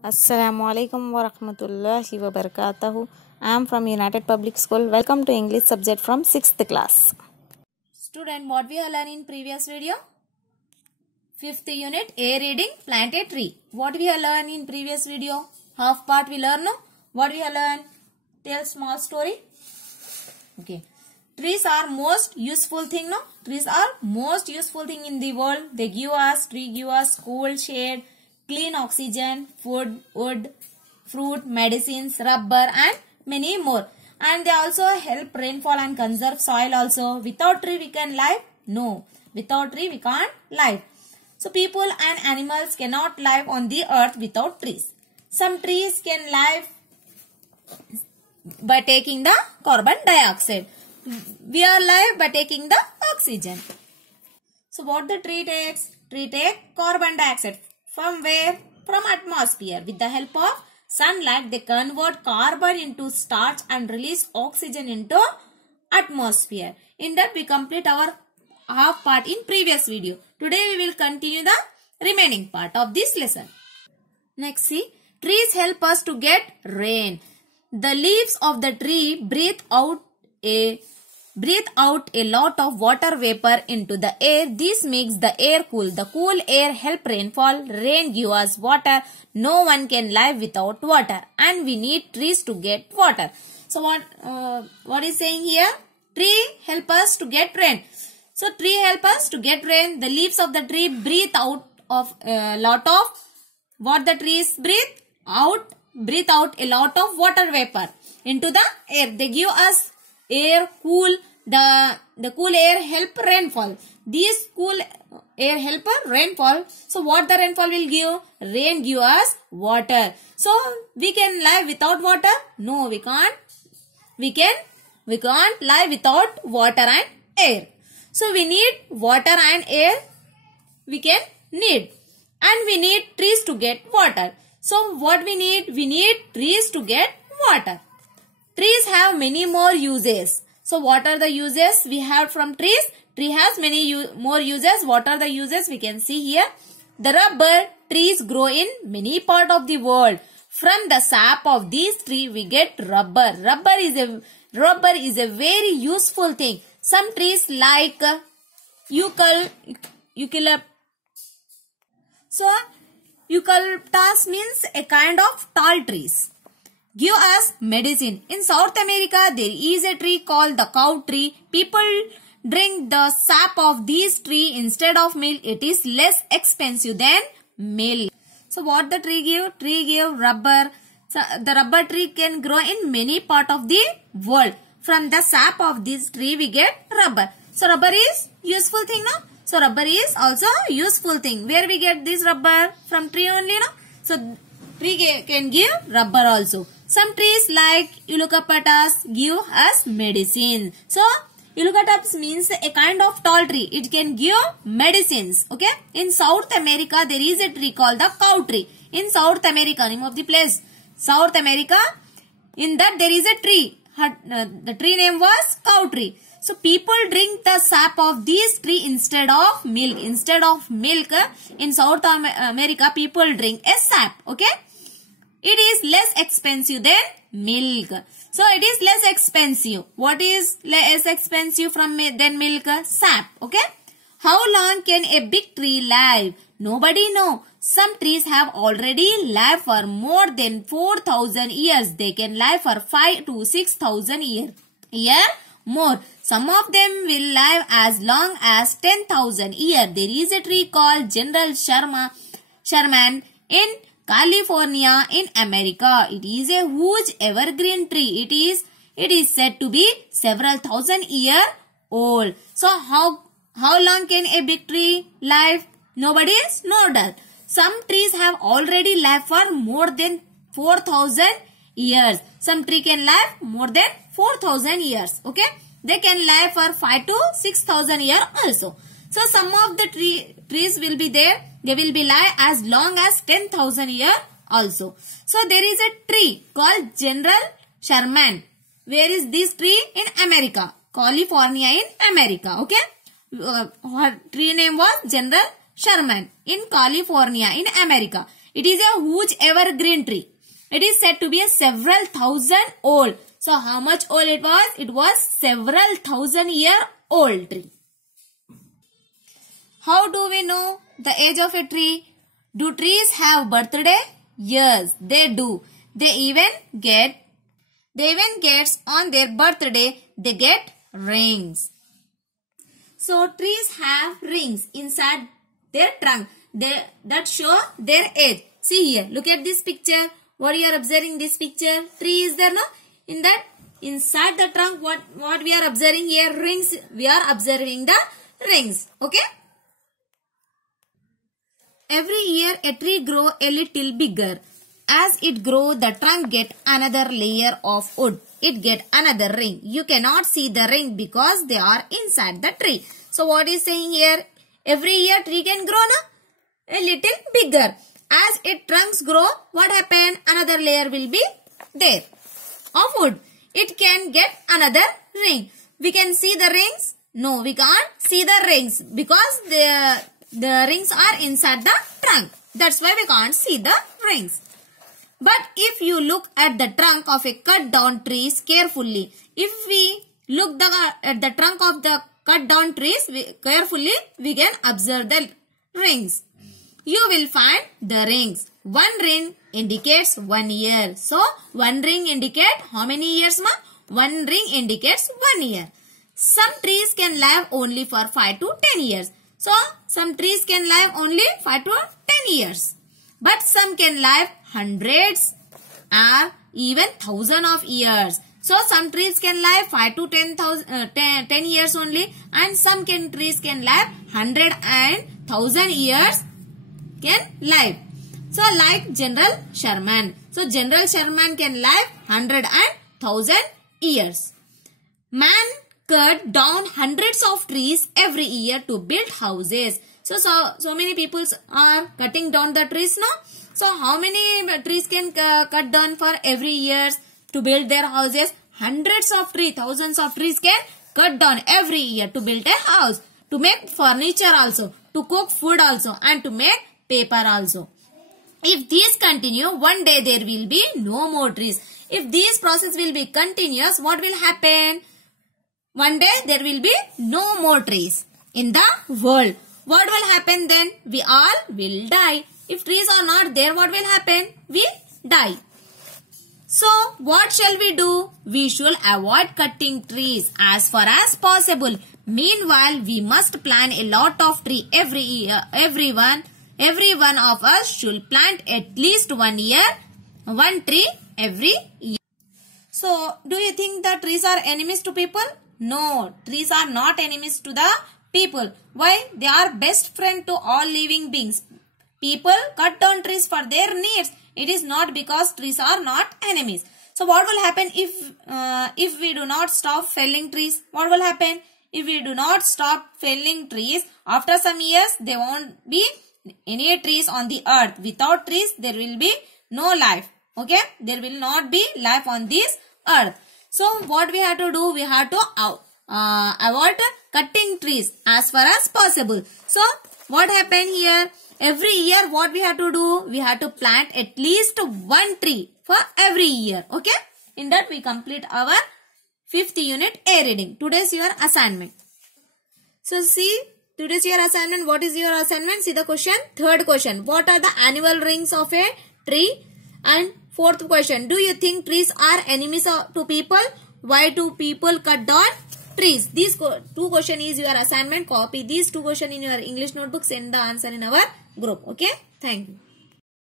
Assalamualaikum warahmatullahi wabarakatuh. I am from United Public School. Welcome to English subject from 6th class. Student, what we have learned in previous video? 5th unit, A reading, plant a tree. What we have learned in previous video? Half part we learn, no? What we have learned? Tell small story. Okay. Trees are most useful thing, no? Trees are most useful thing in the world. Tree give us cool shade, clean oxygen, food, wood, fruit, medicines, rubber and many more. And they also help rainfall and conserve soil also. Without tree we can live? No. Without tree we can't live. So people and animals cannot live on the earth without trees. Some trees can live by taking the carbon dioxide. We are alive by taking the oxygen. So what the tree takes? Tree take carbon dioxide. From where? From atmosphere. With the help of sunlight, they convert carbon into starch and release oxygen into atmosphere. In that we complete our half part in previous video. Today we will continue the remaining part of this lesson. Next, see, trees help us to get rain. The leaves of the tree breathe out a lot of water vapor into the air. This makes the air cool. The cool air help rainfall. Rain gives us water. No one can live without water, and we need trees to get water. So what is saying here? Tree help us to get rain. So tree help us to get rain. The leaves of the tree breathe out of a lot of what the trees breathe out a lot of water vapor into the air. They give us air cool. The cool air help rainfall. These cool air help rainfall. So what the rainfall will give? Rain give us water. So we can live without water? No, we can't. We can't live without water and air. So we need water and air. We can need. And we need trees to get water. So what we need? We need trees to get water. Trees have many more uses. So what are the uses we have from trees? Tree has many more uses. What are the uses? We can see here. The rubber trees grow in many parts of the world. From the sap of these trees we get rubber. Rubber is a very useful thing. Some trees like eucalyptus. So eucalyptus means a kind of tall trees. Give us medicine. In South America, there is a tree called the cow tree. People drink the sap of this tree instead of milk. It is less expensive than milk. So what the tree give? Tree give rubber. So the rubber tree can grow in many parts of the world. From the sap of this tree, we get rubber. So rubber is useful thing, no? So rubber is also useful thing. Where we get this rubber? From tree only, no? So tree can give rubber also. Some trees like eucalyptus give us medicine. So eucalyptus means a kind of tall tree. It can give medicines. Okay. In South America, there is a tree called the cow tree. In South America, name of the place, South America, in that there is a tree. The tree name was cow tree. So people drink the sap of this tree instead of milk. Instead of milk, in South America, people drink a sap. Okay. It is less expensive than milk. So it is less expensive. What is less expensive than milk? Sap. Okay. How long can a big tree live? Nobody knows. Some trees have already lived for more than 4,000 years. They can live for 5 to 6,000 years. More. Some of them will live as long as 10,000 years. There is a tree called General Sherman in California in America. It is a huge evergreen tree. It is said to be several thousand years old. So how long can a big tree live? Nobody knows that. Some trees have already lived for more than 4,000 years. Some tree can live more than 4,000 years. Okay. They can live for 5 to 6,000 years also. So some of the trees will be there. They will be live as long as 10,000 years also. So there is a tree called General Sherman. Where is this tree? In America. California in America. Okay. Her tree name was General Sherman in California in America. It is a huge evergreen tree. It is said to be a several thousand old. So how much old it was? It was several thousand-year old tree. How do we know the age of a tree? Do trees have birthday? Yes, they do. They even get on their birthday, they get rings. So trees have rings inside their trunk that show their age. See here, look at this picture. What you are observing this picture? Tree is there, no? In that, inside the trunk, what we are observing here? Rings. We are observing the rings. Okay? Every year a tree grow a little bigger. As it grow, the trunk get another layer of wood. It get another ring. You cannot see the ring because they are inside the tree. So what is saying here? Every year tree can grow, na? A little bigger. As its trunks grow, what happen? Another layer will be there of wood. It can get another ring. We can see the rings? No, we can't see the rings because the rings are inside the trunk. That's why we can't see the rings. But if you look at the trunk of a cut down trees carefully, if we look at the trunk of the cut down trees carefully, we can observe the rings. You will find the rings. One ring indicates 1 year. So, one ring indicates how many years, ma? One ring indicates 1 year. Some trees can live only for 5 to 10 years. So, some trees can live only 5 to 10 years. But some can live hundreds or even thousands of years. So, some trees can live 5 to 10 years only, and some trees can live 100 and 1000 years can live. So, like General Sherman. So, General Sherman can live 100 and 1000 years. Man cut down hundreds of trees every year to build houses. So many people are cutting down the trees now. So, how many trees can cut down for every year to build their houses? Hundreds of trees, thousands of trees can cut down every year to build a house, to make furniture also, to cook food also, and to make paper also. If these continue, one day there will be no more trees. If this process will be continuous, what will happen? One day there will be no more trees in the world. What will happen then? We all will die. If trees are not there, what will happen? We die. So, what shall we do? We should avoid cutting trees as far as possible. Meanwhile, we must plant a lot of trees every year. Every one of us should plant at least 1 year, one tree every year. So, do you think the trees are enemies to people? No, trees are not enemies to the people. Why? They are best friend to all living beings. People cut down trees for their needs. It is not because trees are not enemies. So what will happen if we do not stop felling trees? What will happen? If we do not stop felling trees, after some years there won't be any trees on the earth. Without trees there will be no life. Okay? There will not be life on this earth. So what we have to do? We have to avoid cutting trees as far as possible. So what happened here? Every year what we have to do? We have to plant at least one tree for every year. Okay? In that we complete our 5th unit A reading. Today's your assignment. So see, today's your assignment. What is your assignment? See the question. 3rd question. What are the annual rings of a tree? And 4th question. Do you think trees are enemies to people? Why do people cut down trees? These 2 questions is your assignment. Copy these 2 questions in your English notebook. Send the answer in our group. Okay? Thank you.